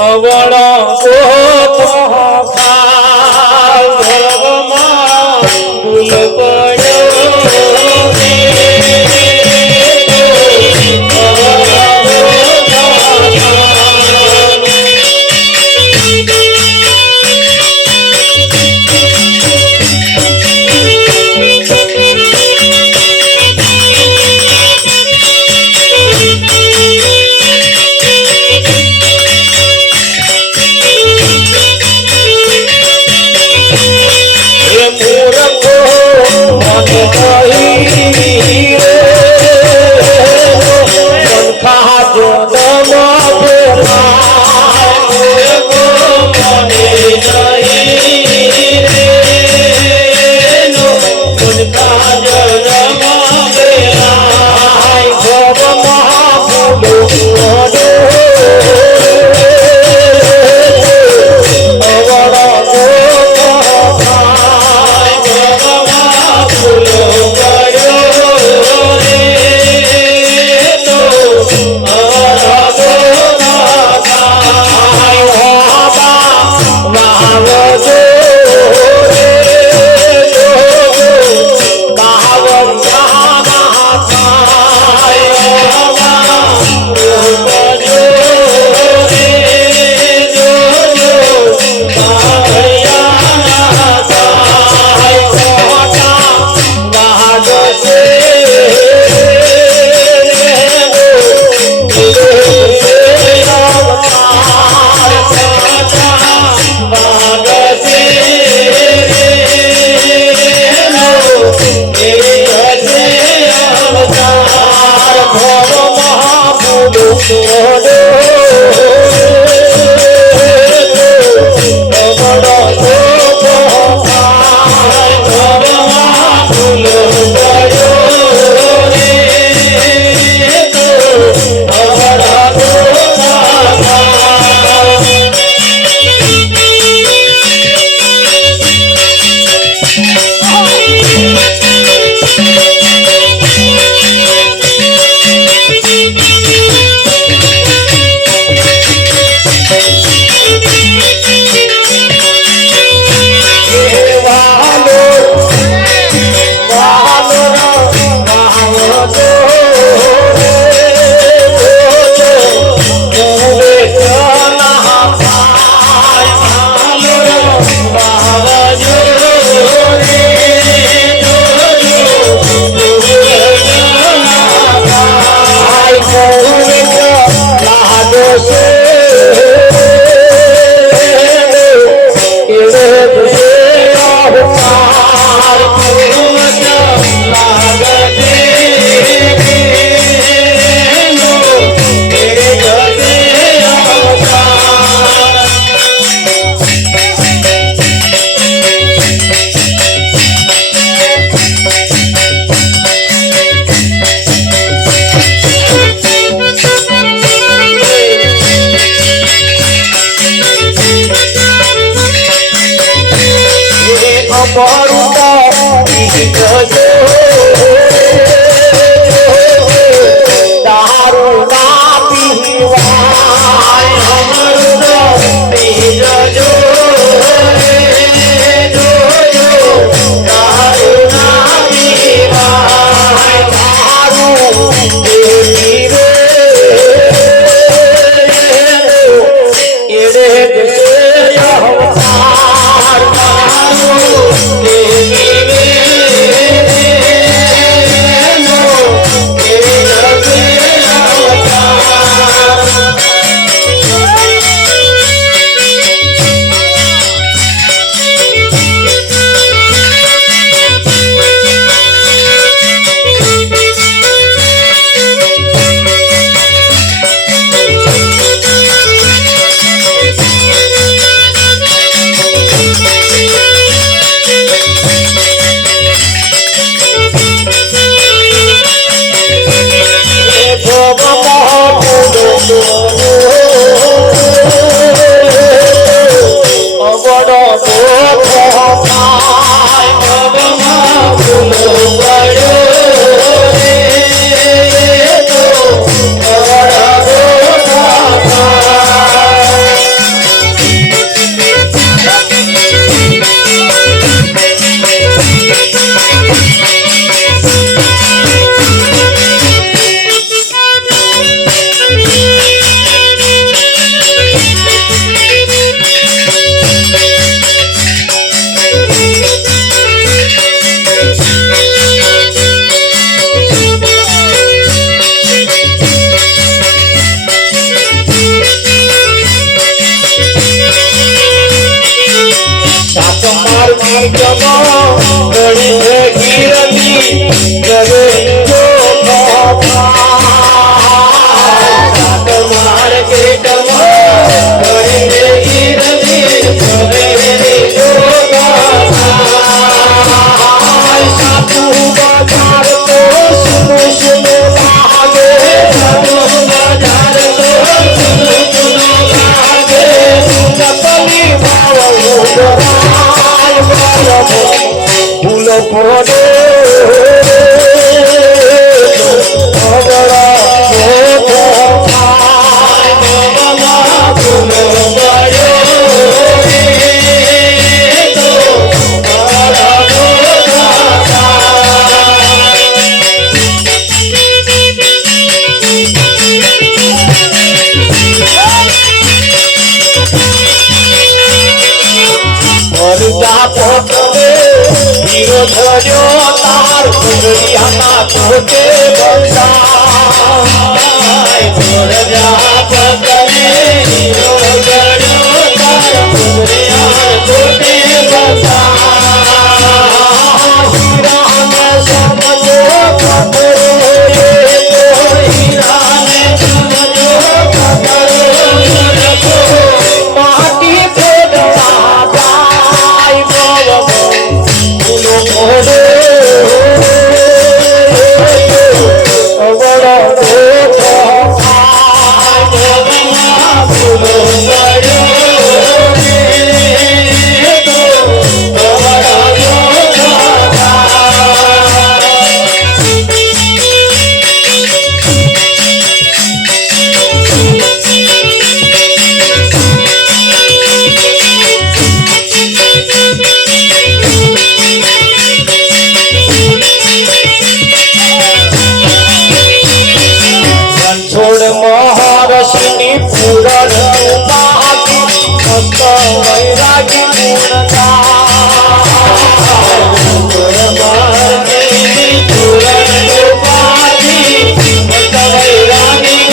અવળો Yeah. ભર્યો તાર કુંડિયાના કોટે બંધાય પ્રજાપતને હીરો ભર્યો તાર કુંડિયા કોટે બંધાય હીરાને સમજો ખબરો હીરાને સમજો ખબરો માટી ફેરવા જાય ફૂલો મોડે મહર્ષિની પૂરણ ઉપાધિ મસ્ત વૈરાગી પૂર્ણતા પૂરણ ઉપાધિ મસ્ત વૈરાગી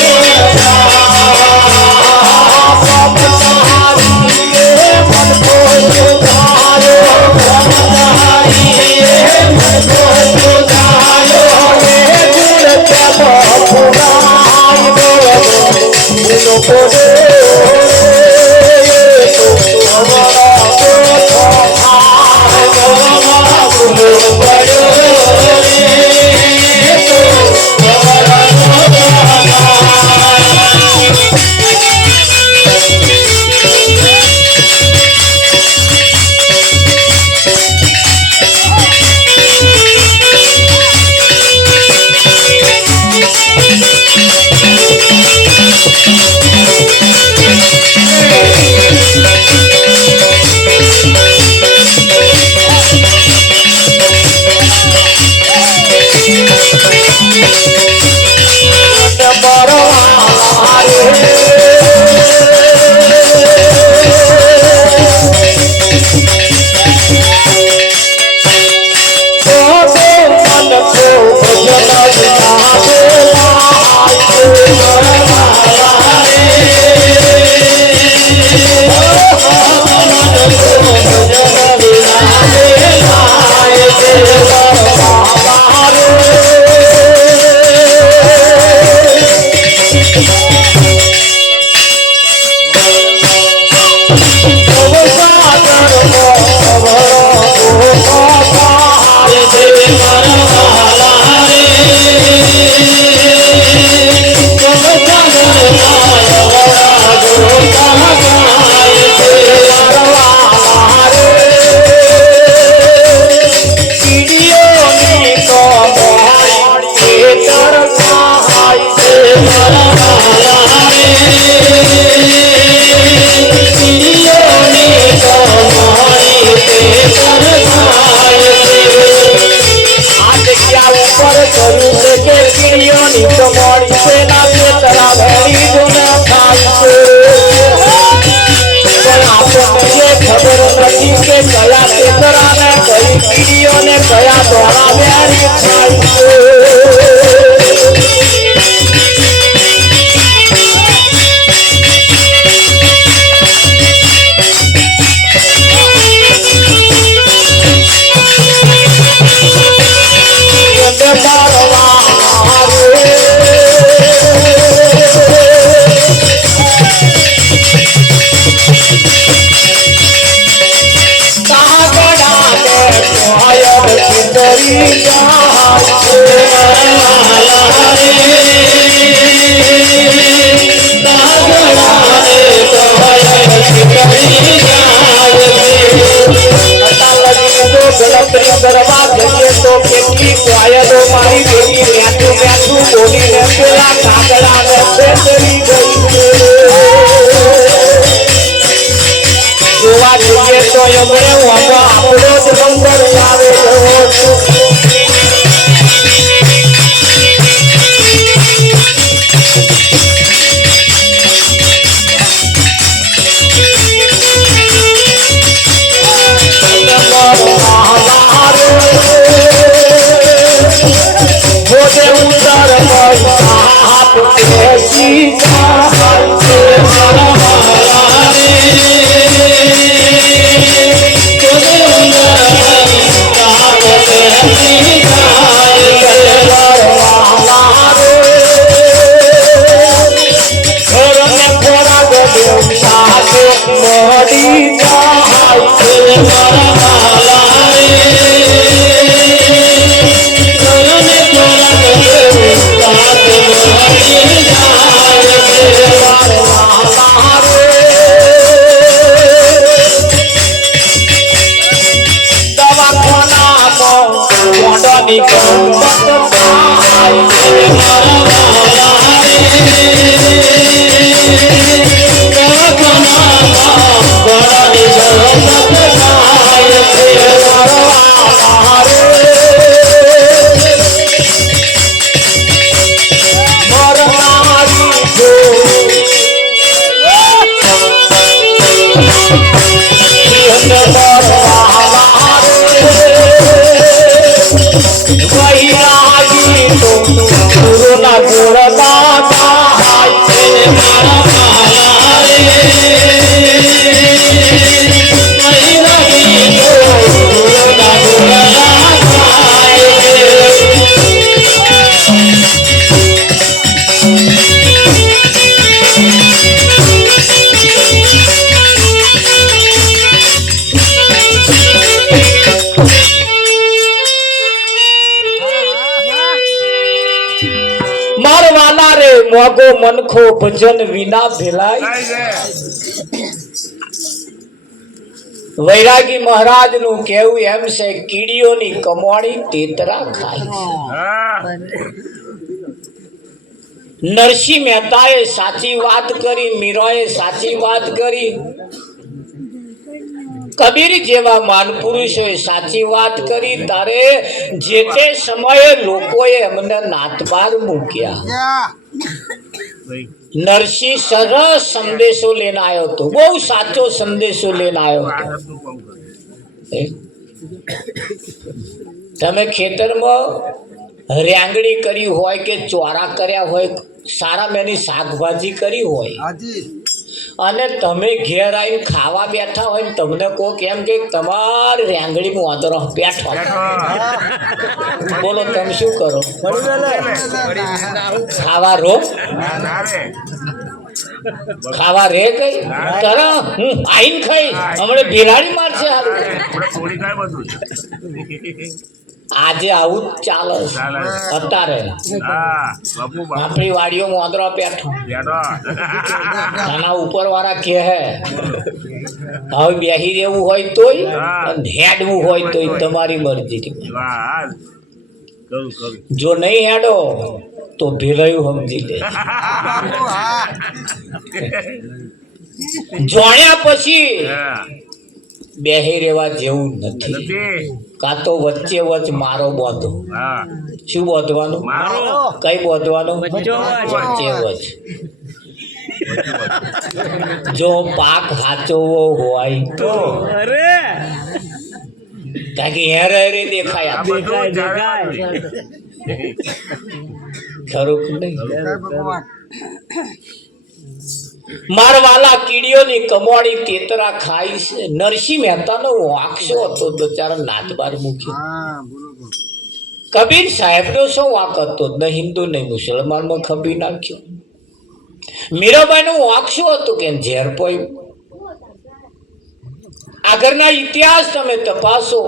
કયા દ્વારા વ્યારી થાય કરવા જઈએ તો કેટલી કોયલો મારી બેટી બેઠું બેઠું બોલીને પેલા કાગડાને ફેરવી ગઈ જોવા જઈએ તો એમણે આપણો જ નંબર આવેલો મારવાના રે મોગો મનખો ભજન વિના ભેલાય. વૈરાગી મહારાજ નું કેવું એમ છે, કીડીઓની કમાણી તેતરા ખાય. નરસિંહ મહેતાએ સાચી વાત કરી, મીરાએ સાચી વાત કરી, કબીર જેવા માનપુરુષોએ સાચી વાત કરી. તારે જે તે સમયે લોકોએ એમને નાતબાર મૂક્યા. નરસિંહ સરસ સંદેશો લઈને આવ્યો હતો, બહુ સાચો સંદેશો લઈને આવ્યો હતો. તમે ખેતરમાં રેંગણી કરી હોય કે ચોરા કર્યા હોય, સારા મેની શાકભાજી કરી હોય અને તમે ઘેર આવીને ખાવા બેઠા હોય ને તમને કોક એમ કે તમારે રેંગણી મોદરો બેઠો, બોલો તમે શું કરો? ખાવા રો ખાવા રે કઈ તરા હું આઈન ખાઈ હમણે બિલાડી મારશે. આજે આવું જ ચાલે અત્યારે. આપણી વાડીઓ મોદરો બેઠો, આના ઉપર વાળા કે હે હવે બેહી રહેવું હોય તોય હેડવું હોય તોય તમારી મરજી. જો નહીં હેડો તો ભેરાયું સમજી લે. જોણ્યા પછી બેહી રહેવા જેવું નથી. કાં તો વચ્ચે વચ્ચ મારો બોધો. શું બોધવાનું? કઈ બોધવાનું? વચ્ચે વચ્ચ. જો પાક સાચવવો હોય તો કારણ કે હેર હેરી દેખાય ખરું નહીં. મારવાલા કીડીઓની કમાણી તેતરા ખાઈ છે. નરસિંહ મહેતાનો વાંકશો હતો, બચારા નાતબાર મૂક્યો. કબીર સાહેબનો શું વાંક હતો? ન હિન્દુ નહીં મુસલમાનમાં ખભી નાખ્યો. મીરાબાઈનો વાંકશો હતો કે ઝેર પોયું. આગળના ઇતિહાસ તમે તપાસો,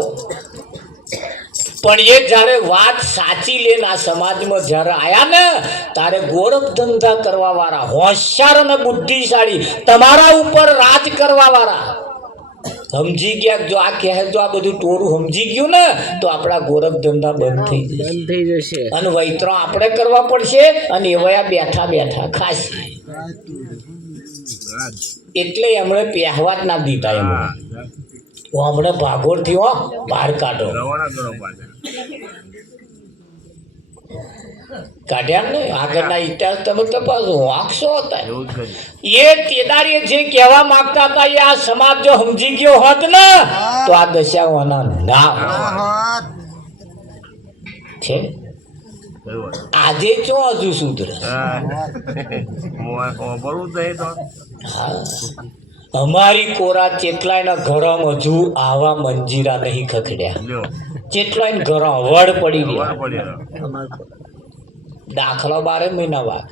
પણ એ જયારે વાત સાચી લઈને આ સમાજમાં જયારે આયા ને તારે ગોરખ ધંધા કરવા વાળા, હોશિયાર અને બુદ્ધિશાળી, તમારા ઉપર રાજ કરવા વાળા સમજી ગયા. જો આ કહે, જો આ બધું ટોરું સમજી ગયું ને તો આપણા ગોરખ ધંધા બંધ થઈ જશે અને વૈતરો આપણે કરવા પડશે અને એવા બેઠા બેઠા ખાશે. એટલે એમણે પહેવા જ ના દીધા. એમણે હમણાં ભાગોળ થી બહાર કાઢો કાઢ્યા ને. આગળના ઇતિહાસ તમે તપાસો, વાંકશો હતા. એ કેદારીએ જે કહેવા માંગતા હતા એ આ સમાજ જો સમજી ગયો હોત ને તો આ દશાઓના ના છે. આજે ચો હજુ સુધરે. અમારી કોરા ચેટલાયના ઘરમાં હજુ આવા મંજીરા નહીં ખખડ્યા. ચેટલાય ઘર વડ પડી ગયા. દાખલા 12 મહિના વાત,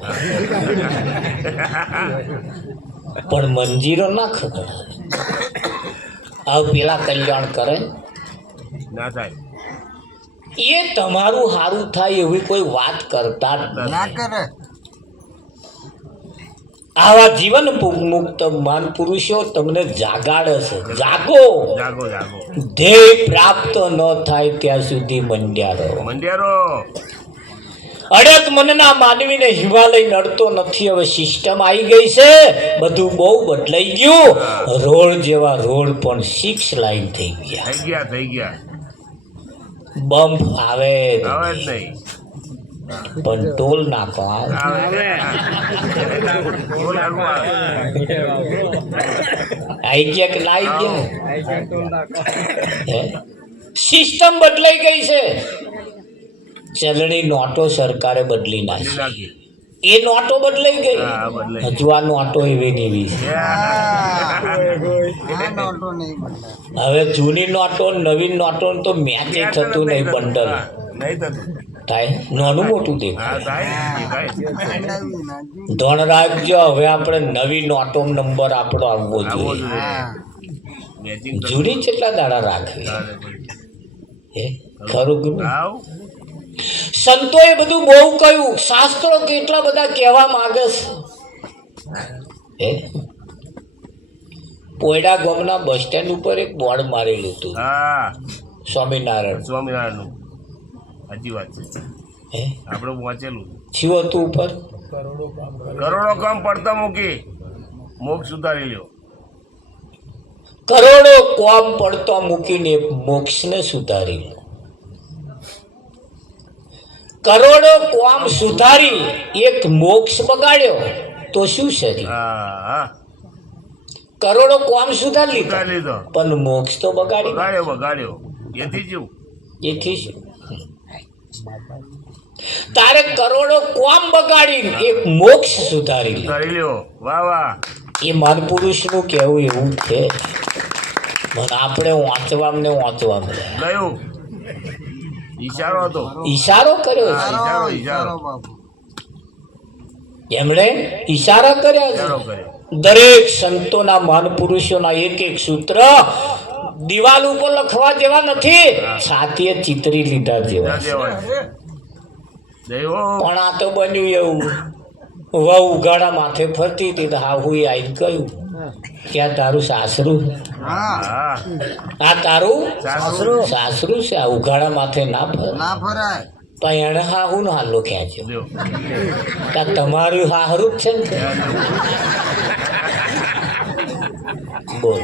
પણ મંજીરો ના ખખડાવે. હવે પેલા કલ્યાણ કરે ના થાય. એ તમારું સારું થાય એવી કોઈ વાત કરતા ના કરે. આવા જીવન મુક્ત માન પુરુષો તમને જાગાડે છે. જાગો, ધ્યેય પ્રાપ્ત ન થાય ત્યાં સુધી મંડ્યારો. અડગ મનના માનવીને હિમાલય નડતો નથી. હવે સિસ્ટમ આવી ગઈ છે, બધું બહુ બદલાઈ ગયું. રોડ જેવા રોડ પણ 6 લાઈન થઈ ગયા. બમ્પ આવે પણ ટોલ નાકો આવે. આઈ ગયા કે ના આઈ ગયા? સિસ્ટમ બદલાઈ ગઈ છે. ચલણી નોટો સરકારે બદલી નાખી. એ નોટો બદલાઈ ગઈ, હજુ આ નોટો એવી ને એવી છે. હવે જૂની નોટો નવી નોટો તો મેચ થતું નહીં, બંડલ થાય નાનું મોટું દેખાય. ધોન રાખજો, હવે આપણે નવી નોટો નંબર આપણો આવવો જોઈએ. જૂની કેટલા દાડા રાખવી? હે ખરું કે સંતોએ બધું બહુ કહ્યું, શાસ્ત્રો કેટલા બધા કહેવા માંગે છે. પોયડા ગામના બસ સ્ટેન્ડ ઉપર એક બોર્ડ મારેલું હતું, સ્વામિનારાયણ. સાચી વાત છે, આપણે વાંચેલું. શું હતું ઉપર? કરોડો કામ પડતા મૂકી મોક્ષ સુધારી લ્યો. કરોડો કોમ પડતો મૂકીને મોક્ષને સુધારી લો. કરોડો કોમ સુધારી એક મોક્ષ બગાડ્યો તો શું શરીર? કરોડો કોમ સુધારી લીધો પણ મોક્ષ તો બગાડ્યો. એથી શું? તારે કરોડો કોમ બગાડી એક મોક્ષ સુધારી લ્યો. વાહ વાહ. એ મન પુરુષ નું કેવું એવું છે. મને આપણે વાંચવામાં ગયું ઈશારો હતો, ઈશારો કર્યો છે. એમણે ઈશારા કર્યા છે. દરેક સંતોના મહાન પુરુષોના એક એક સૂત્ર દિવાલ ઉપર લખવા જેવા નથી, છાતીએ ચિતરી લીધા જેવા. પણ આ તો બન્યું એવું, વહુ ઉઘાડા માથે ફરતી હતી, હાહુ આવીને કહ્યું કે આ તારું સાસરું, આ તારું સાસરું છે, આ ઉઘાડા માથે ના ફરાય. પણ એને હાહુ નો હાલો ખેંચ્યો, તમારું હાહરું જ છે ને. બોલ.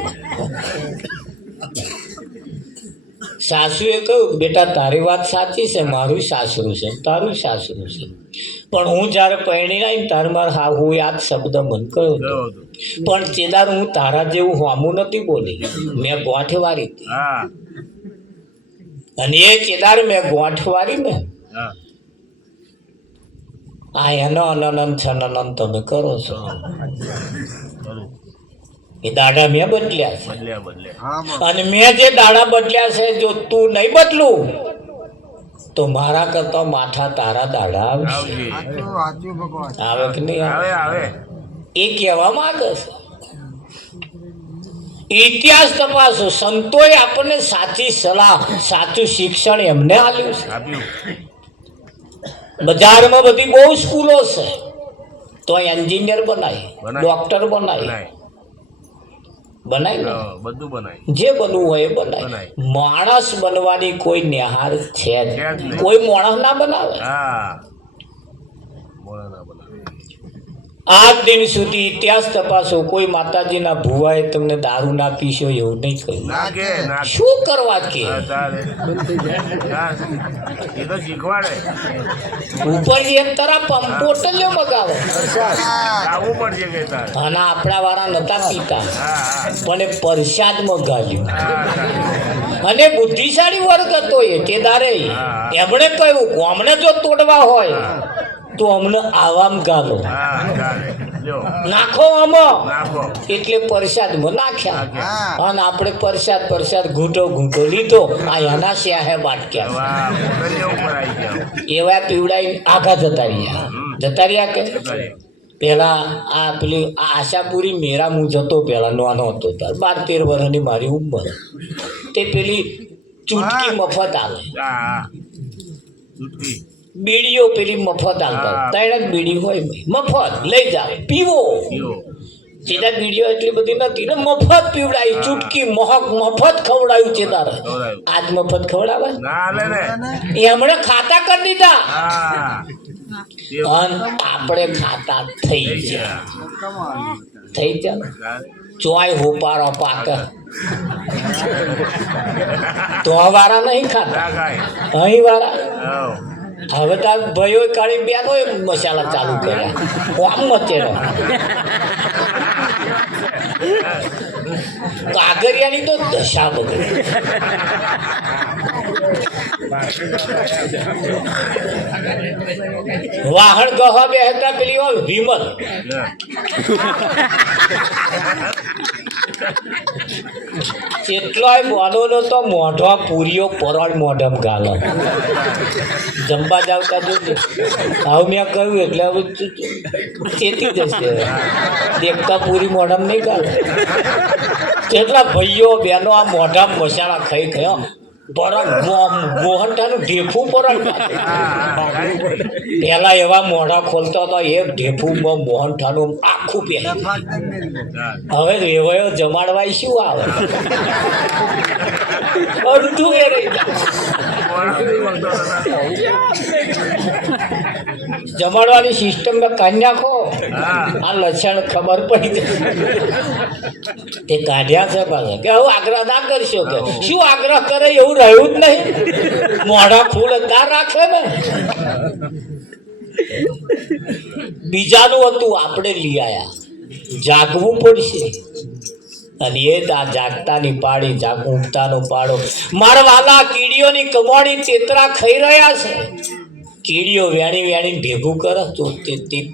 સાસુએ કહ્યું બેટા તારી વાત સાચી છે, મારું સાસરું છે, તારું સાસરું છે, પણ હું જ્યારે પરણી આવી તારે મારે હા હું યાદ શબ્દ મન કહ્યો હતો, પણ ચેદાર હું તારા જેવું હોમું નથી બોલી, મેં ગોઠ વારી હતી. અને એ ચેદાર મેં ગોઠ વારી ને આ એનો અનંત છનનંત તમે કરો છો. એ દાડા મેં બદલ્યા છે, અને મેં જે દાડા બદલ્યા છે જો તું નહીં બદલું તો મારા કરતા માથા તારા દાડા આવશે. આવે કે નહીં આવે? એ કહેવા માંગે છે. ઇતિહાસ તપાસો, સંતોએ આપણને સાચી સલાહ સાચું શિક્ષણ એમને આપ્યું છે. બજારમાં બધી બહુ સ્કૂલો છે, તો એન્જિનિયર બનાય, ડોક્ટર બનાય, બધું બનાય, જે બનવું હોય એ બનાય. માણસ બનવાની કોઈ નિહાર છે જ, કોઈ માણસ ના બનાવે. આજ દિન સુધી ઇતિહાસ તપાસો, કોઈ માતાજીના ભુવાએ તમને દારૂ ના પીશો એવું નહીં કહ્યું. શું કરવા કે ઉપર એક તરફ પંપોટલ્યો મગાવે, અને આપણા વાળા નતા પીતા પણ એ પ્રસાદ મગાવ્યું. અને બુદ્ધિશાળી વર્ગ હતો એ કેદારે, એમણે કહ્યું અમને જો તોડવા હોય તો અમને આવામ ગાલો નાખો આમાં, એટલે પ્રસાદમાં નાખ્યા. અને આપણે પ્રસાદ ઘૂંટો લીધો, આ એના સ્યાહે બાટક્યા એવા પીવડાઈ આઘા જતા રહ્યા કે પેલા આ પેલી આશાપુરી મેરા હું જતો, પેલા નાનો હતો ત્યારે 12-13 વર્ષની મારી ઉંમર, તે પેલી ચૂટકી મફત આવે, બીડીઓ પેલી મફત આવતા, 3 જ બીડી હોય મફત લઈ જાઓ પીવો. ચેદાર બીડીઓ એટલી બધી નથી ને, મફત પીવડાવી, ચૂટકી મફત ખવડાવ્યું. ચેદાર આજ મફત ખવડાવે, એમણે ખાતા કરી દીધા અને આપણે ખાતા થઈ ગયા. ચોય હોપારો પાક તો વાળા નહીં ખાતા, અહીં વાળા. હવે તાર ભાઈઓ કાઢી બેનો મસાલા ચાલુ કર્યા, આમ મચેડો. કાગરિયાની તો દશા બગડી. વાહણ ગહવા બે હતા પેલી હોય વિમલ, એટલોય બોનો તો મોઢો પૂરીઓ પરોળ મોઢમ ગાલો. જમવા જાવતા જોજો. આવું મેં કહ્યું એટલે હવે ચેતી જશે. દેખતા પૂરી મોઢમ નહીં ગાલે. કેટલા ભાઈઓ બહેનો આ મોઢામ મસાલા ખાઈ ગયો. મોહનટાનું ઢેફું પરોળ. પેલા એવા મોઢા ખોલતો હતો એ ઢેફુમાં મોહનટાનું આખું પહે. હવે રેવાયો જમાડવાય શું આવે? અડધું એ રહી જમાડવાની સિસ્ટમ મેં કાઢી નાખો. આ લક્ષણ ખબર પડી જાય. તે કાઢ્યા છે પાછા કે હવે આગ્રહ ના કરશો. કે શું આગ્રહ કરે એવું રહ્યું જ નહીં. મોઢા ફૂલ તાર રાખે ને. બીજાનું હતું આપણે લઈ આયા. જાગવું પડશે. અને એ જાગતાની પાડી ઊંઘતાનો પાડો. મારા વાલા કીડીઓની કમાણી તેતરા ખાઈ રહ્યા છે. કીડીઓ વેણી વેણી ભેગું કરે તો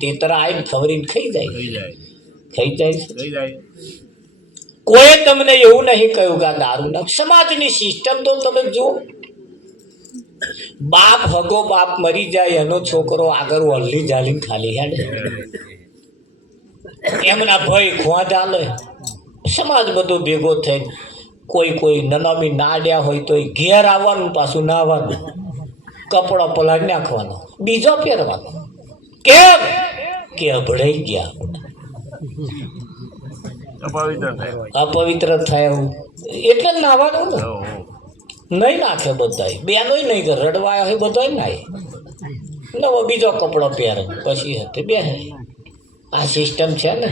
તેતરા આવીને ખવરીને ખાઈ જાય છે. કોઈ તમને એવું નહીં કહ્યું કે આ દારૂ ના. સમાજની સિસ્ટમ તો તમે જુઓ. બાપ હગો બાપ મરી જાય એનો છોકરો આગળ વલ્લી જાલીને ખાલી હેડે. એમના ભાઈ ખોવા ચાલે. સમાજ બધો ભેગો થઈને કોઈ નનામી નાડ્યા હોય તો ઘેર આવવાનું, પાછું નાવાનું, કપડો પલાળી નાખવાનો, બીજો પહેરવાનો. કેમ કે અભડાઈ ગયા, અપવિત્ર થયા એટલે નાવાનું ને. નહીં નાખે બધાય. બેનો નહીં કરે, રડવાયા હોય બધાય નાય. નવો બીજો કપડો પહેરે પછી હતે બે. આ સિસ્ટમ છે ને.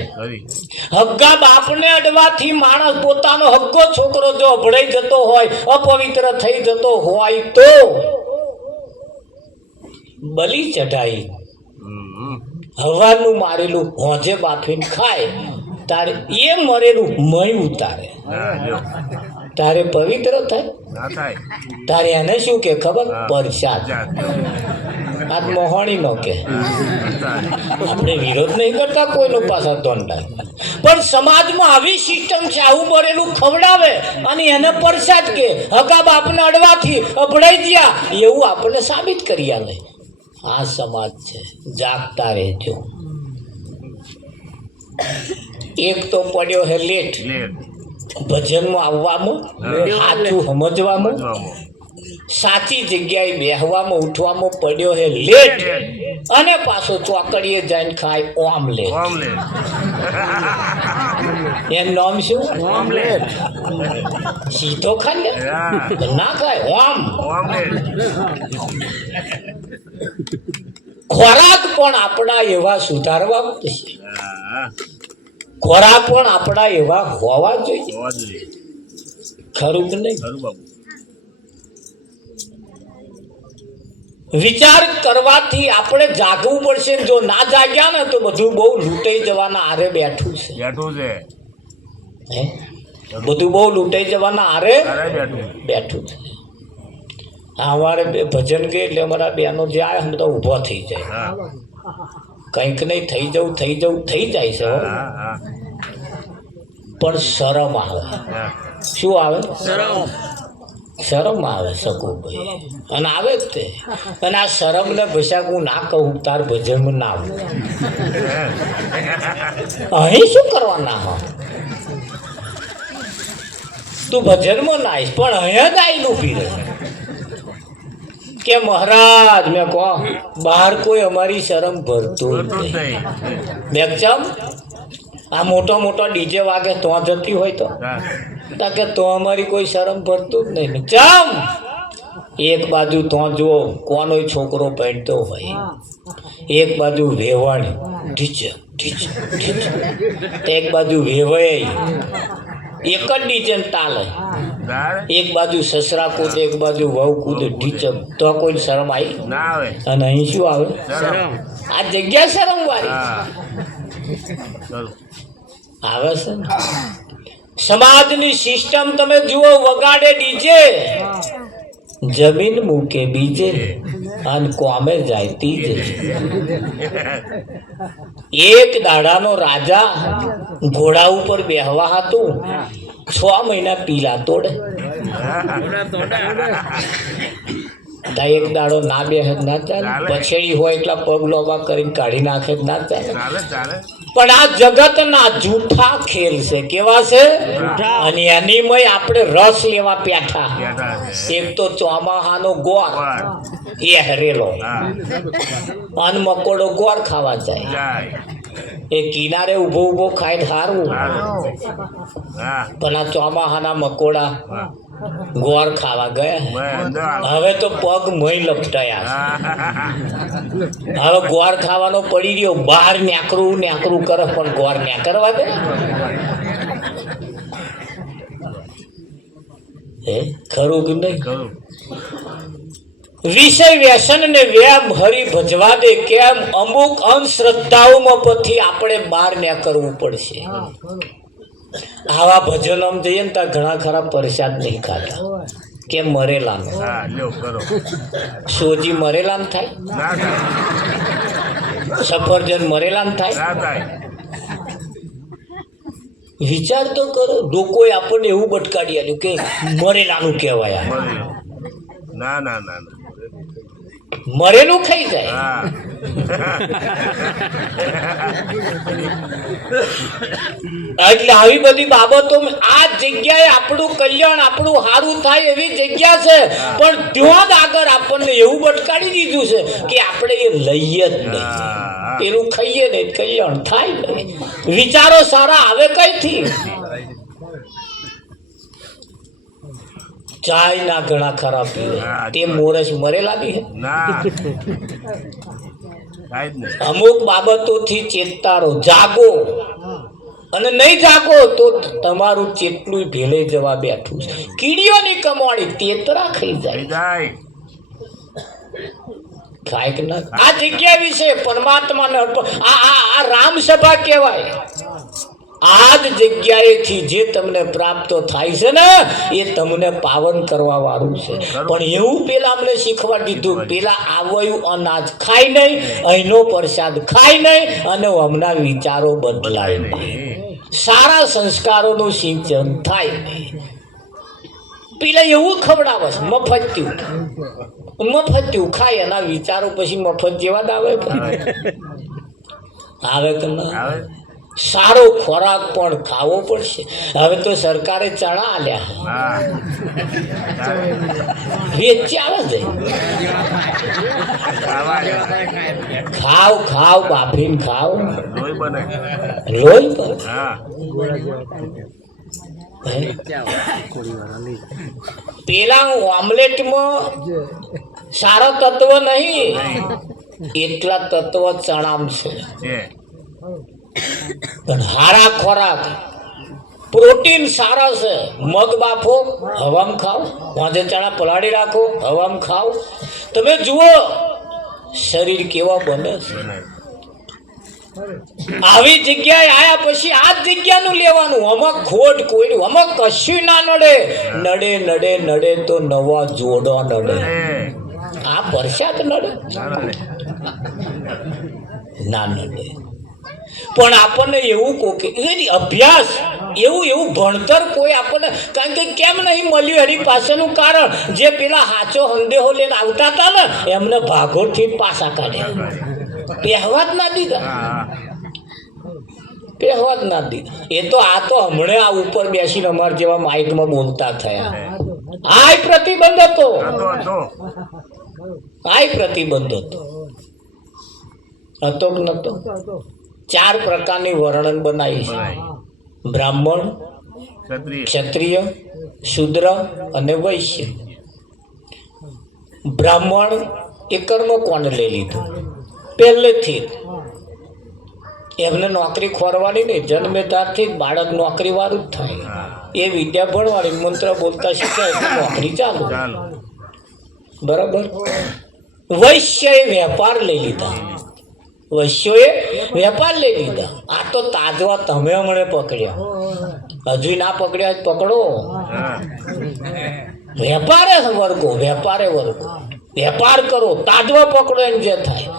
હગ્ગા બાપને અડવાથી માણસ પોતાનો હગ્ગો છોકરો જો અભડાઈ જતો હોય, અપવિત્ર થઈ જતો હોય તો બલી ચઢાઈ હવાનું મારેલું હોજે બાફીને ખાય. તારે એ મરેલું મય ઉતારે, તારે પવિત્ર થાય. તારે એને શું કે ખબર? પરસાદ. આજ મોહણી નો કે. આપણે વિરોધ નહીં કરતા કોઈનો પાછા દોંડાય, પણ સમાજમાં આવી સિસ્ટમ છે. આવું મરેલું ખવડાવે અને એને પરસાદ કે. હગા બાપને અડવાથી અભડાઈ ગયા એવું આપણને સાબિત કરી આલે. આ સમાજ છે. જાગતા રહેજો. એક તો પડ્યો હે લેટ ભજનમાં આવવામાં, સાચું સમજવામાં, સાચી જગ્યાએ બેહવામાં ઉઠવામાં પડ્યો હે લેટ. અને પાછો ચોકડીએ જઈને ખાય ઓમલેટ. એમ નામ શું? ઓમલેટ. સીધો ખાય ના ખાય ઓમ. ખોરાક પણ આપણા એવા સુધારવા પડશે. ખોરાક પણ આપણા એવા હોવા જોઈએ. ખરું કે નહીં? વિચાર કરવાથી આપણે જાગવું પડશે. જો ના જાગ્યા ને તો બધું બહુ લૂંટાઈ જવાના આરે બેઠું છે. બધું બહુ લૂંટાઈ જવાના આરે બેઠું છે. અમારે ભજન ગઈ એટલે અમારા બેનો જે આવે બધા ઊભો થઈ જાય. કંઈક નહીં થઈ જાય છે. પણ શરમ આવે. શું આવે? શરમ આવે સકુભાઈ. અને આવે જ તે. અને આ શરમને ભસાક હું ના કહું તાર ભજનમાં ના આવું. અહીં શું કરવાના હો? તું ભજનમાં ના આવીશ પણ અહીંયા જ આવીને ઊભી રહે કે મહારાજ મેં કહો બહાર કોઈ અમારી શરમ ભરતું નહીં. મેં ચમ આ મોટો ડીજે વાગે તો જતી હોય તો કે તો અમારી કોઈ શરમ ભરતું જ નહીં. ચમ એક બાજુ તો જુઓ કોનો છોકરો પહેરતો હોય, એક બાજુ વેવાણી ઢીચ એક બાજુ વેવાય એક જ ડીજે તાલે, એક બાજુ સસરા કૂદે એક બાજુ વહુ કૂદે ઢીચક. તો કોઈ શરમ આવી ના આવે. અને અહીં શું આવે? શરમ. આ જગ્યા શરમ વાળી આવે છે. સમાજની સિસ્ટમ તમે જુઓ, વગાડે ડીજે, જમીન મૂકે બીજે, અને કોમે જાય ત્રીજે. એક દાડાનો રાજા ઘોડા ઉપર બેહવા હતું, 6 મહિના પીલા તોડે. એક દાડો ના બેહે ના ચાલે, પછેડી હોય એટલા પગ લોબા કરીને કાઢી નાખે ના ચાલે. પણ આ જગતના જૂઠા ખેલ છે. કેવા છે? અને એનીમય આપણે રસ લેવા પેઠા. એક તો ચોમાહાનો ગોળ એ હરેલો, અન મકોડો ગોળ ખાવા જાય. એ કિનારે ઉભો ઉભો ખાઈ સારું, પણ આ ચોમાહાના મકોડા ગોળ ખાવા ગયા. હવે તો પગ મય લપટાયા. હવે ગોળ ખાવાનો પડી રહ્યો, બહાર ન્યાકરું ન્યાકરું કરે, પણ ગોળ ન્યાકરવા દે. ખરું કે નહીં? વિષય વ્યસન ને વ્યામ હરી ભજવા દે. કેમ? અમુક અંધશ્રદ્ધાઓમાં પછી આપણે બહાર ન્યાકરવું પડશે. આવા ભજનો જઈએ ને ત્યાં ઘણા ખરા પ્રસાદ નહીં ખાતા. કેમ? મરેલા સોજી મરેલા થાય, સફરજન મરેલા થાય. વિચાર તો કરો, લોકોએ આપણને એવું બટકાડી આપ્યું કે મરેલાનું કહેવાય. ના ના ના મરેલું ખાઈ જાય. એટલે આવી બધી બાબતો, આ જગ્યાએ આપણું કલ્યાણ, આપણું સારું થાય એવી જગ્યા છે, પણ ત્યાં જ આગળ આપણને એવું બટકાડી દીધું છે કે આપણે એ લઈએ જ નહીં. પેલું ખાઈએ ને કલ્યાણ થાય નહીં. વિચારો સારા આવે કઈથી? ચાય ના ઘણા ખરાબ પીવે, તે મોરસ મરેલા બી હે. અમુક બાબતોથી ચેતતા રહો, જાગો. અને નહીં જાગો તો તમારું ચેટલું ઢેલે જવા બેઠું છે. કીડીઓની કમાણી તેતરા ખાઈ જાય. ખાય કે ના? આ જગ્યા વિશે પરમાત્માને આ રામ સભા કહેવાય. આ જ જગ્યાએથી જે તમને પ્રાપ્ત થાય છે ને, એ તમને પાવન કરવા વાળું છે. પણ એવું પેલા અમને શીખવાડી દીધું, પેલા આવ્યું અનાજ ખાય નહીં, અહીંનો પ્રસાદ ખાય નહીં, અને હમણાં વિચારો બદલાય નહીં, સારા સંસ્કારોનું સિંચન થાય નહીં. પેલા એવું ખવડાવે છે, મફત્યું ખાય, એના વિચારો પછી મફત જેવા જ આવે કે ના? સારો ખોરાક પણ ખાવો પડશે. હવે તો સરકારે ચણા આલ્યા, વેચ્યા છે. ખાવ ખાવ બાફીને ખાવ, લોહી બને. પેલા ઓમલેટમાં સારા તત્વ નહીં, એટલા તત્વ ચણામ છે. પણ હારા ખોરાક, પ્રોટીન સારા છે. મગ બાફો, હવામાં ખાઓ. વાંધે ચણા પલાળી રાખો, હવામાં ખાઓ. તમે જુઓ શરીર કેવા બને છે. આવી જગ્યાએ આયા પછી આ જ જગ્યાનું લેવાનું. આમાં ખોટ કોઈ, આમાં કશું ના નડે. નડે નડે નડે તો નવા જોડો નડે. આ પ્રસાદ નડે ના નડે. પણ આપણને એવું કોકે અભ્યાસ, એવું ભણતર કોઈ આપણને, કારણ કે કેમ નહીં મળ્યું એની પાછળનું કારણ, જે પેલા હાચો સંદેહો લઈને આવતા હતા ને, એમને ભાગોળથી પાછા કાઢ્યા. પહેવા જ ના દીધા, પહેવા જ ના દીધા. એ તો આ તો હમણે આ ઉપર બેસીને અમારા જેવા માઇકમાં બોલતા થયા. આ પ્રતિબંધ હતો, આ પ્રતિબંધ હતો કે નતો? 4 પ્રકારની વર્ણન બનાવી છે: બ્રાહ્મણ, ક્ષત્રિય, શૂદ્ર અને વૈશ્ય. બ્રાહ્મણ એ કર્મ કોને લઈ લીધું પહેલેથી. એમને નોકરી ખોરવાની નહીં, જન્મે ત્યારથી જ બાળક નોકરી વાળું જ થાય. એ વિદ્યા ભણવાની, મંત્ર બોલતા શીખાય એટલે નોકરી ચાલુ. બરાબર. વૈશ્ય એ વેપાર લઈ લીધા. વૈશ્યોએ વેપાર લઈ લીધા. આ તો તાજવા તમે હમણે પકડ્યા, હજુ ના પકડ્યા જ પકડો. હા વેપારે વર્ગો, વેપારે વર્ગો, વેપાર કરો, તાજવા પકડો એમ જે થાય.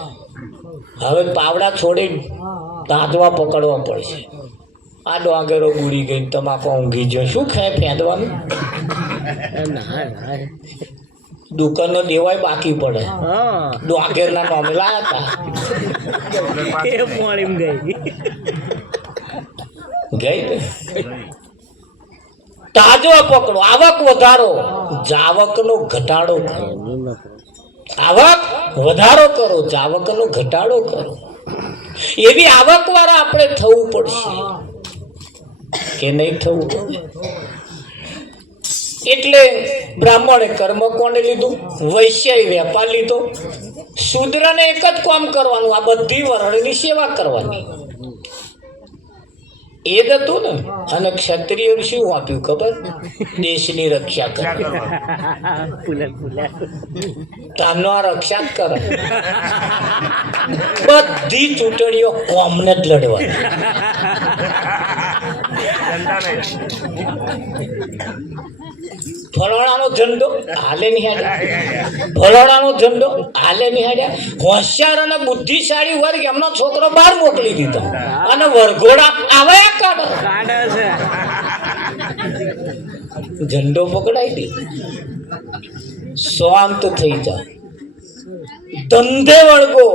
હવે પાવડા છોડી તાજવા પકડવા પડશે. આ ડોંગરો બુડી ગઈ, તમાકુ ઊંઘી ગયો, શું ખાય ફેંદવાનું? દુકાનનો દેવાય બાકી પડે. ડોંગરના નામે લાયા હતા, ગઈ ને. તાજવા પકડો, આવક વધારો, જાવકનો ઘટાડો કરો. આવક વધારો કરો, જાવકનો ઘટાડો કરો. એવી આવક વાળા આપણે થવું પડશે કે નહીં થવું? એટલે બ્રાહ્મણે કર્મ કોને લીધું? વૈશ્યએ વેપાર લીધો. શૂદ્રને એક જ કામ કરવાનું, આ બધી વર્ણની સેવા કરવાની. એ જ હતું ને. અને ક્ષત્રિય શું આપ્યું ખબર? દેશની રક્ષા કરી. તાનો આ રક્ષા જ કરે. બધી ચૂંટણીઓ કોમને જ લડવાની. ફલોણાનો ઝંડો હાલે નહીં હાડ્યા, ફલોણાનો ઝંડો હાલે નહીં હાડ્યા. હોશિયાર અને બુદ્ધિશાળી વર્ગ એમનો છોકરો બહાર મોકલી દીધો અને વરઘોડા આવ્યા કાઢો. ઝંડો પકડાઈ દીધો. શાંત થઈ જાય, ધંધે વળગો.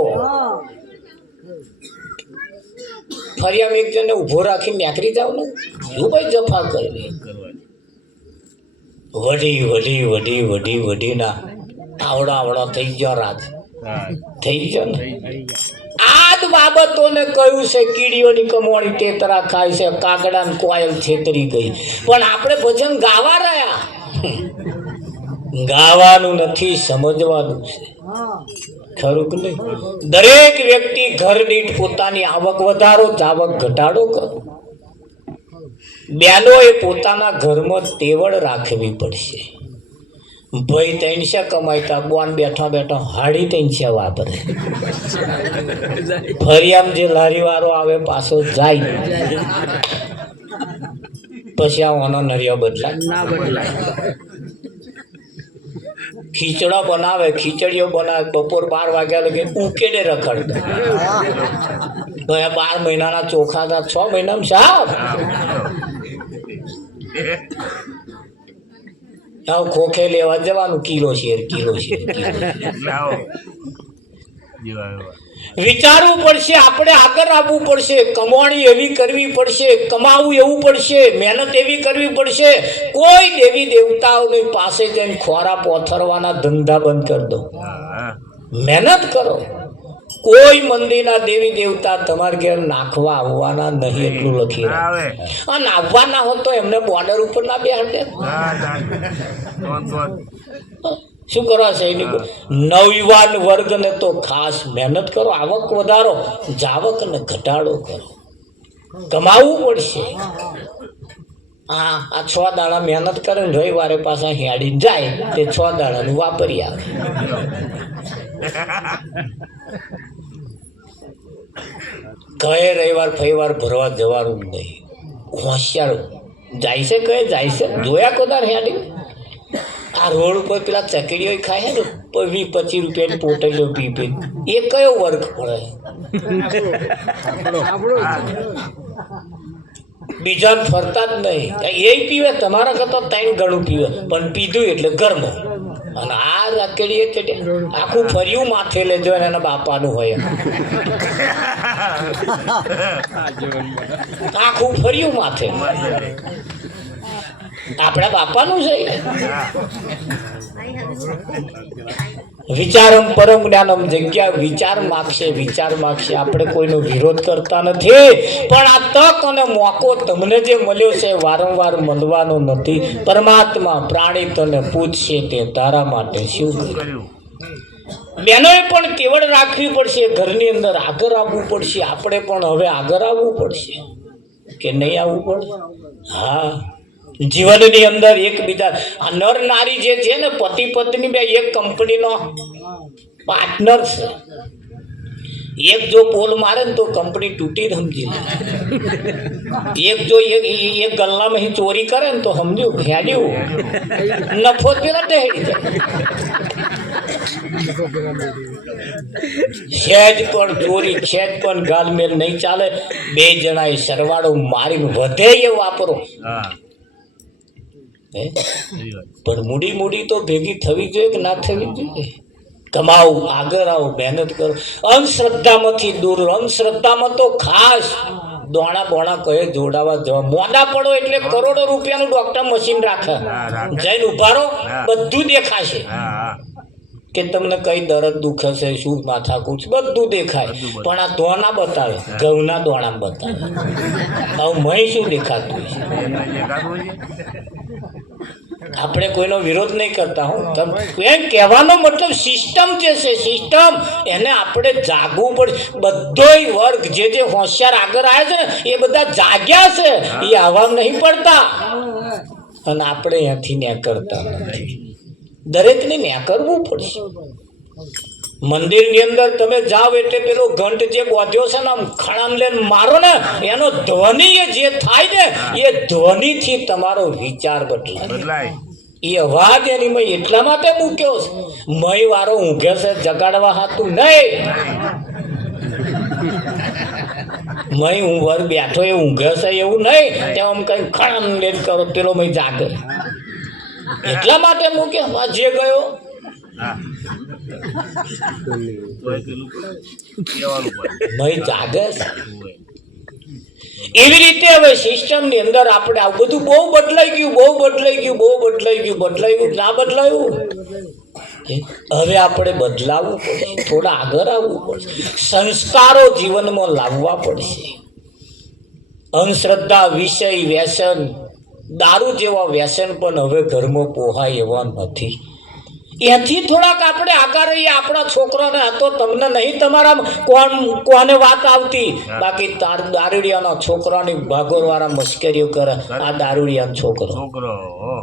ફરી આમ એક જણને ઉભો રાખીને નેકરી જાવ ને, શું ભાઈ જફા કરવી? વડી વડી વડી વડી વડીના આવડા થઈ ગયો. રાજ થઈ ગયો ને. આ જ બાબતોને કહ્યું છે કીડીઓની કમોણી તેતરા ખાય છે, કાગડા ને કોયલ છેતરી ગઈ. પણ આપણે ભજન ગાવા રહ્યા, ગાવાનું નથી, સમજવાનું છે. ખરું કે નહીં? દરેક વ્યક્તિ ઘર દીઠ પોતાની આવક વધારો, જાવક ઘટાડો કરો. બેનોએ પોતાના ઘરમાં તેવડ રાખવી પડશે. ભાઈ 300 કમાઈતા બોન બેઠા બેઠા 350 વાપરે. ફરી આમ જે લારી વાળો આવે પાછો જાય, પછી આ ઓનો નરિયો બદલાય. ખીચડા બનાવે, ખીચડીઓ બનાવે, બપોર 12 વાગ્યા લગે ઉકેડે રખડ. તો 12 મહિનાના ચોખા હતા, 6 મહિનામાં સાહેબ ખોખે લેવા જવાનું, કિલો શેર. વિચારવું પડશે, આપણે આગળ આવવું પડશે, કમાણી એવી કરવી પડશે, કમાવું એવું પડશે, મહેનત એવી કરવી પડશે. કોઈ દેવી દેવતાઓની પાસે જઈને ખોરા પોથરવાના ધંધા બંધ કરી દો, મહેનત કરો. કોઈ મંદિરના દેવી દેવતા તમારે ઘેર નાખવા આવવાના નહીં, એટલું લખી રાખો. અને આવવાના હોત તો એમને બોર્ડર ઉપર ના બેહાડે. શું કરવા સૈનિકો? નવયુવાન વર્ગને તો ખાસ મહેનત કરો, આવક વધારો, જાવક ને ઘટાડો કરો. કમાવવું પડશે. આ 6 દાડા મહેનત કરે ને રવિવારે પાછા હેડી જાય, તે 6 દાડાનું વાપરી આવે. કહે રવિવાર ફરીવાર ભરવા જવાનું નહીં. હોશિયાર જાય છે, કહે જાય છે, જોયા કોદાર હેડી. આ રોડ ઉપર પેલા ચકડીઓ ખાય ને 20-25 રૂપિયાની પોટલીઓ પી પી, એ કયો વર્ગ પડે? બીજાને ફરતા જ નહીં. એ પીવે તમારા કરતા 3 ગણું પીવે, પણ પીધું એટલે ગરમ. અને આ રકેડીએ આખું ફર્યું માથે લેજો, એના બાપાનું હોય. આખું ફર્યું માથે, આપણા બાપાનું છે. વિચારમ પરમ જ્ઞાનમ જગ્યા. વિચાર માગશે. આપણે કોઈનો વિરોધ કરતા નથી, પણ આ તક અને મોકો તમને જે મળ્યો છે વારંવાર મળવાનો નથી. પરમાત્મા પ્રાણી તને પૂછશે તે તારા માટે શું કર્યું. બહેનોએ પણ કેવળ રાખવી પડશે, ઘરની અંદર આગળ આવવું પડશે. આપણે પણ હવે આગળ આવવું પડશે કે નહીં આવવું પડે? હા, જીવનની અંદર એકબીજા, આ નર નારી જે છે ને, પતિ પત્ની બે એક કંપનીનો પાર્ટનર છે. એક જો પોલ મારે ને તો કંપની તૂટી સમજી લે. એક જો એક ગલ્લામાં ચોરી કરે ને તો સમજ્યું હેડ્યું નફો પેલા હેડી જાય. સહેજ પણ ચોરી સહેજ પણ ગાલમેલ નહીં ચાલે. બે જણાએ સરવાળો મારીને વધે એ વાપરો. હા હે? સહી વાત. પણ મૂડી મૂડી તો ભેગી થવી જોઈએ કે ના થવી જોઈએ. કમાવું, આગળ આવો, મહેનત કરો, અંધશ્રદ્ધામાંથી દૂર રહો. અંધશ્રદ્ધામાં તો ખાસ દોણા બોણા કહે જોડાવા જવા. મોડા પડો એટલે કરોડો રૂપિયાનું ડોક્ટર મશીન રાખે. જઈને ઉભા રહો, બધું દેખાશે હા હા કે તમને કઈ દર્દ દુખે છે, શું માથાકૂટ છે, બધું દેખાય. પણ આ દોણા બતાવે, ઘઉંના દોણા બતાવે. હવે મહી શું દેખાતું છે? એમને દેખાતું હોય છે. આપણે કોઈનો વિરોધ નહીં કરતા. હું એમ કહેવાનો મતલબ સિસ્ટમ જે છે, સિસ્ટમ એને આપણે જાગવું પડે. બધોય વર્ગ જે જે હોશિયાર આગળ આવ્યા છે ને એ બધા જાગ્યા છે, એ આવા નહીં પડતા. અને આપણે અહીંયાથી ન્યા કરતા નથી. દરેકને ન્યા કરવું પડશે. મંદિરની અંદર તમે જાઓ એટલે પેલો ઘંટ જે બોધ્યો છે ને આમ ખણામ લઈને મારો ને એનો ધ્વનિ એ જે થાય ને એ ધ્વનિથી તમારો વિચાર બદલાય. બદલાય. એ અવાજ એની મય એટલા માટે મૂક્યો છે. મય વાળો ઊંઘે છે જગાડવા હાતું નહીં. મય હું વર બેઠો એ ઊંઘે છે એવું નહીં. ત્યાં આમ કઈ ખણામ લઈને કરો પેલો મય જાગે. એટલા માટે મૂક્યો. આ જે ગયો હા તોય પેલું કહેવાનું પડે. મય જાગે છે. હોય. એવી રીતે હવે સિસ્ટમની અંદર આપણે આ બધું બહુ બદલાઈ ગયું, બહુ બદલાઈ ગયું, બહુ બદલાઈ ગયું. બદલાયું ના બદલાયું? હવે આપણે બદલાવવું પડશે, થોડા આગળ આવવું પડશે, સંસ્કારો જીવનમાં લાવવા પડશે. અંધશ્રદ્ધા, વિષય, વ્યસન, દારૂ જેવા વ્યસન પણ હવે ઘરમાં પોહાય એવા નથી. એથી થોડાક આપણે આગળ રહીએ. આપણા છોકરાને હતો તમને નહીં તમારા કોને વાત આવતી. બાકી દારૂડિયાના છોકરાની ભાગોરવાળા મશ્કરીઓ કરે. આ દારૂડિયાનો છોકરો છોકરો હો.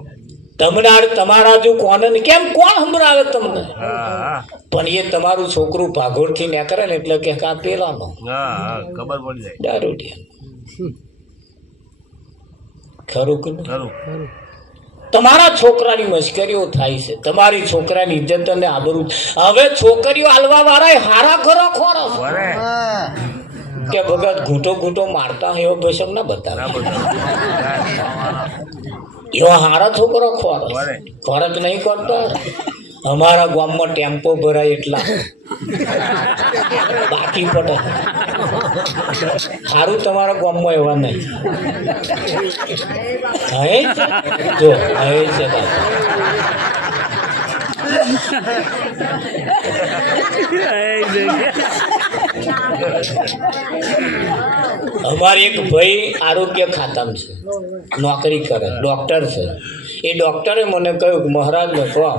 તમને તમારા જો કોને કેમ કોણ સંભળાવે તમને? હા હા પણ એ તમારું છોકરું ભાગોળથી ને કરે ને એટલે કે આ પેલાનો હા હા ખબર પડી જાય. દારૂડિયા. ખરું કે નહીં? ખરું. તમારા છોકરાની મશ્કરીઓ થાય છે, તમારી છોકરાની ઇજ્જત અને આબરૂ. હવે છોકરીઓ હાલવા વાળા હારા ખરો ખોરો વરે. કે ભગત ઘૂંટો ઘૂંટો મારતા હોય એવો ભેસક ના બતાવે. ના બધું. એવો હારા છોકરો ખોરો વરે. ખોરક નહીં કરતા. અમારા ગામમાં ટેમ્પો ભરાય એટલા બાકી પડે. સારું તમારા ગામમાં એવા નહીં. હે જો હે છે અમારે એક ભાઈ આરોગ્ય ખાતામાં છે, નોકરી કરે, ડૉક્ટર છે. એ ડૉક્ટરે મને કહ્યું કે મહારાજને કહો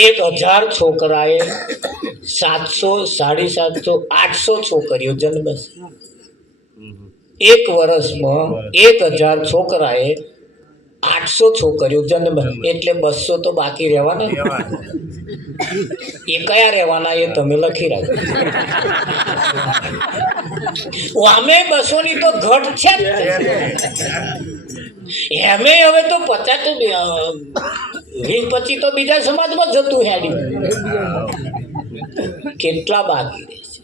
1000 છોકરાએ 700, 750, 800 છોકરીઓ જન્મે છે. એક વર્ષમાં 1000 છોકરાએ 800 છોકરીઓ જન્મે એટલે 200 તો બાકી રહેવાના. એ કયા રહેવાના એ તમે લખી રાખો. અમે 200 ની તો ઘટ છે જ. એમે હવે તો 50, 20-25 તો બીજા સમાજમાં જતું હેડ્યું. કેટલા બાકી રહેશે?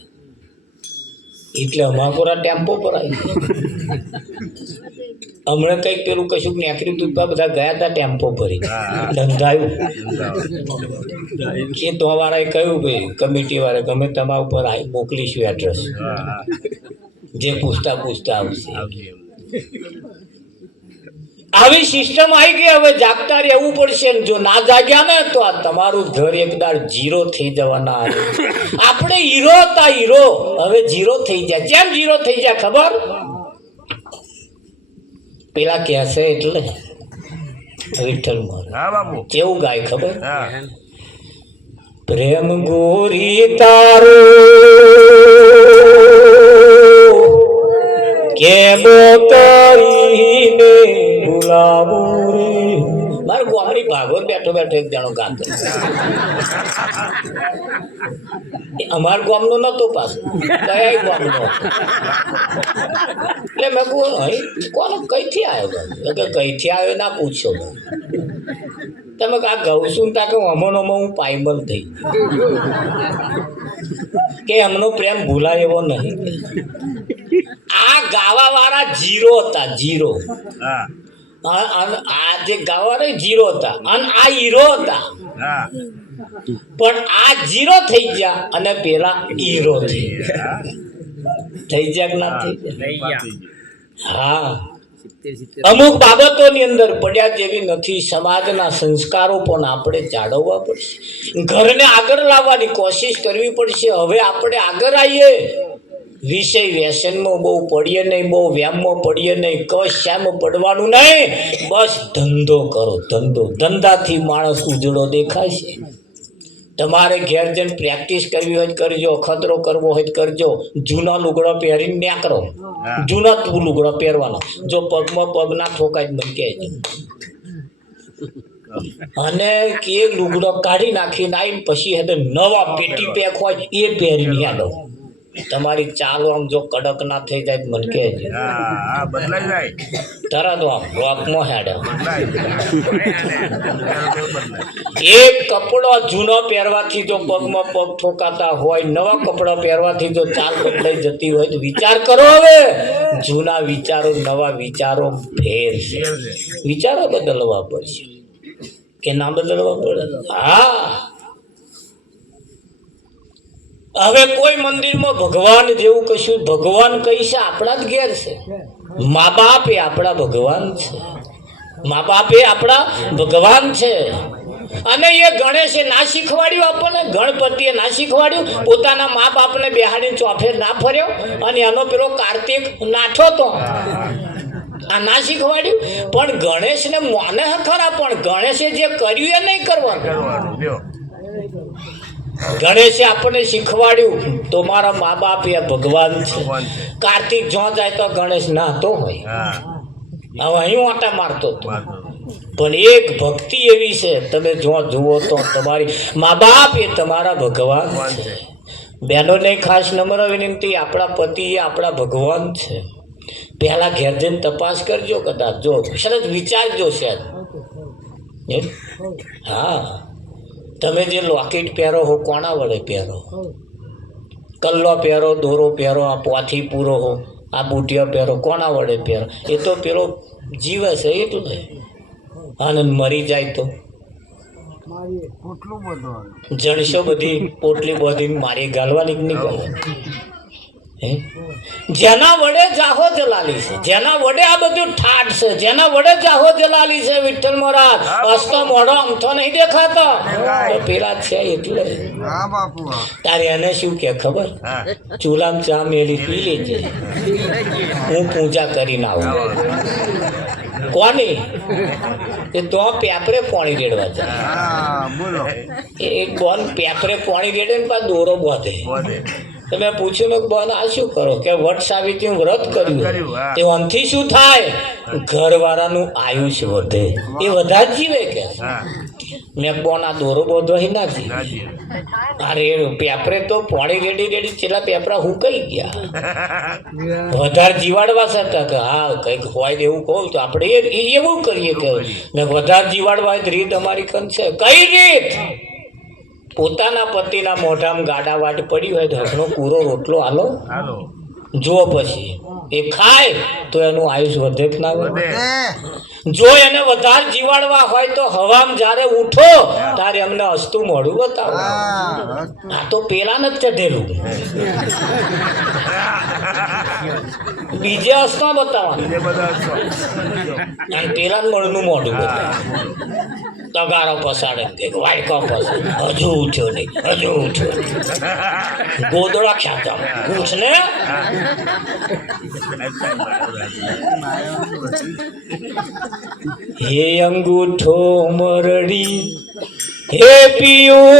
એટલે અમારા ટેમ્પો પર આવી. હમણાં કંઈક પેલું કશું નેકરી હતું બધા ગયા હતા ટેમ્પો ભરી ધંધાયું. એ તો વાળાએ કહ્યું ભાઈ કમિટી વાળા ગમે તમારા ઉપર મોકલીશું એડ્રેસ, જે પૂછતા આવશે. આવી સિસ્ટમ આવી ગઈ. હવે જાગતા રહેવું પડશે. જો ના જાગ્યા ને તો આ તમારું ઘર એકદાર જીરો થઈ જવાના. આપણે હીરો હતા, હીરો હવે જીરો થઈ જાય. કેમ જીરો થઈ જાય ખબર? પેલા કહેશે એટલે વિઠ્ઠલ મોર હા બાપુ. કેવું ગાય ખબર? હા પ્રેમ ગોરી તારો કેમ કરીને ભૂલાવું રે. અમારે ગામડી ભાગવત બેઠો બેઠો એક જણો ગાતો અમાર ગામનો નતો પાછો કયા ગામનો એટલે મેં કહું કોનો કઈથી આવ્યો કે કઈથી આવ્યો ના પૂછો તમે આ ગઉં છું તા કે અમોનોમાં હું પાયમલ થઈ કે એમનો પ્રેમ ભૂલાય એવો નહીં આ ગાવા વાળા જીરો હતા જીરો આ જે ગાવા વાળા જીરો હતા અને આ હીરો હતા પણ આ જીરો થઈ ગયા અને પેલા હીરો થઈ ગયા થઈ ગયા કે ના થઈ ગયા હા અમુક બાબતોની અંદર પડ્યા જેવી નથી સમાજના સંસ્કારો પણ આપણે જાળવવા પડશે ઘરને આગળ લાવવાની કોશિશ કરવી પડશે હવે આપણે આગળ આવીએ વિષય વ્યસનમાં બહુ પડીએ નહીં બહુ વ્યામમાં પડીએ નહીં કશામાં પડવાનું નહીં બસ ધંધો કરો ધંધાથી માણસ ઉજળો દેખાય છે તમારે ઘેર જઈને પ્રેક્ટિસ કરવી હોય કરજો ખતરો કરવો હોય કરજો જૂના લુગડો પહેરીને ન્યા કરો જૂના લુગડો પહેરવાનો જો પગમાં પગ ના ઠોકાય મને કહેજો અને કે લુગડો કાઢી નાખીને આવીને પછી હવે નવા પેટી પેક હોય એ પહેરીને યાદો તમારી ચાલો આમ જો કડક ના થઈ જાય મને કહેજો બદલાઈ જાય તરત આમ રોકમાં હેડે એક કપડો જૂનો પહેરવાથી જો પગમાં પગ ઠોકાતા હોય નવા કપડા પહેરવાથી જો ચાલ બદલાઈ જતી હોય તો વિચાર કરો હવે જૂના વિચારો નવા વિચારો ફેર છે વિચારો બદલવા પડશે કે ના બદલવા પડે હા હવે કોઈ મંદિરમાં ભગવાન જેવું કશું ભગવાન કઈ છે આપણા જ ઘેર છે મા બાપ એ આપણા ભગવાન છે મા બાપ એ આપણા ભગવાન છે અને એ ગણેશે ના શીખવાડ્યું આપણને ગણપતિએ ના શીખવાડ્યું પોતાના મા બાપને બેહાડીને ચોફે ના ફર્યો અને એનો પેલો કાર્તિક નાઠો તો આ ના શીખવાડ્યું પણ ગણેશને માને ખરા પણ ગણેશે જે કર્યું એ નહીં કરવાનું ગણેશે આપણને શીખવાડ્યું તો મારા મા બાપ એ ભગવાન છે કાર્તિક જો જાય તો ગણેશ નાતો હોય હવે અહીં આટા મારતો હતો પણ એક ભક્તિ એવી છે તમે જો જુઓ તો તમારી મા બાપ એ તમારા ભગવાન છે બહેનોને ખાસ નમ્ર વિનંતી આપણા પતિ એ આપણા ભગવાન છે પહેલા ઘેર જઈને તપાસ કરજો કદાચ જો સરસ વિચારજો સાહેબ હા તમે જે લોકેટ પહેરો હો કોના વડે પહેરો કલ્લો પહેરો દોરો પહેરો આ પોથી પૂરો હો આ બુટિયા પહેરો કોના વડે પહેરો એ તો પેલો જીવે છે એટલે અને મરી જાય તો જણસો બધી પોટલી બધી મારી ગાલવાની નહીં ગાલવાની જેના વડે જાહો જલાલી છે જેના વડે આ બધું ઠાઠ છે જેના વડે જાહો જલાલી છે વિઠ્ઠલ મહારાજ હસતો મોઢો અમથો નહીં દેખાતો તો પેલા છે એટલે તારે એને શું કે ખબર ચૂલામ ચા મેલી પી લેજે હું પૂજા કરીને આવું કોની એ તો પેપરે પાણી રેડવા જાય એક બોન પેપરે પાણી રેડે ને પાછો દોરો બાંધે તમે પૂછ્યું ને બોન આ શું કરો કે વટ સાવિત્રી વ્રત કર્યું તે આમથી શું થાય ઘરવાળાનું આયુષ્ય વધે એ વધારે જીવે કે મેં બોન આ દોરો બાંધવા ના જીવે અરે પેપરે તો પાણી રેડી છેલ્લા પેપરા હુકાઈ ગયા વધારે જીવાડવા હતા કે હા કંઈક હોય એવું કહું તો આપણે એવું કરીએ કે મેં વધારે જીવાડવા રીત અમારી કન છે કઈ રીત પોતાના પતિના મોઢામાં ગાડા વાટ પડી હોય તો હકનો પૂરો રોટલો હાલો જો પછી એ ખાય તો એનું આયુષ વધે કે ના વધે જો એને વધારે જીવાડવા હોય તો હવામાં જ્યારે ઉઠો ત્યારે અમને હસતું મોઢું બતાવો આ તો પેલા ને જ ચઢેલું બીજે હસતો બતાવવાનું અને પેલા મોઢનું મોઢું બતાવે તગારો પસાડે વાયકો પસાડે હજુ ઉઠ્યો નહીં ગોદડા ખ્યાતા ઉઠ ને હે અંગૂઠો મરડી હે પિયું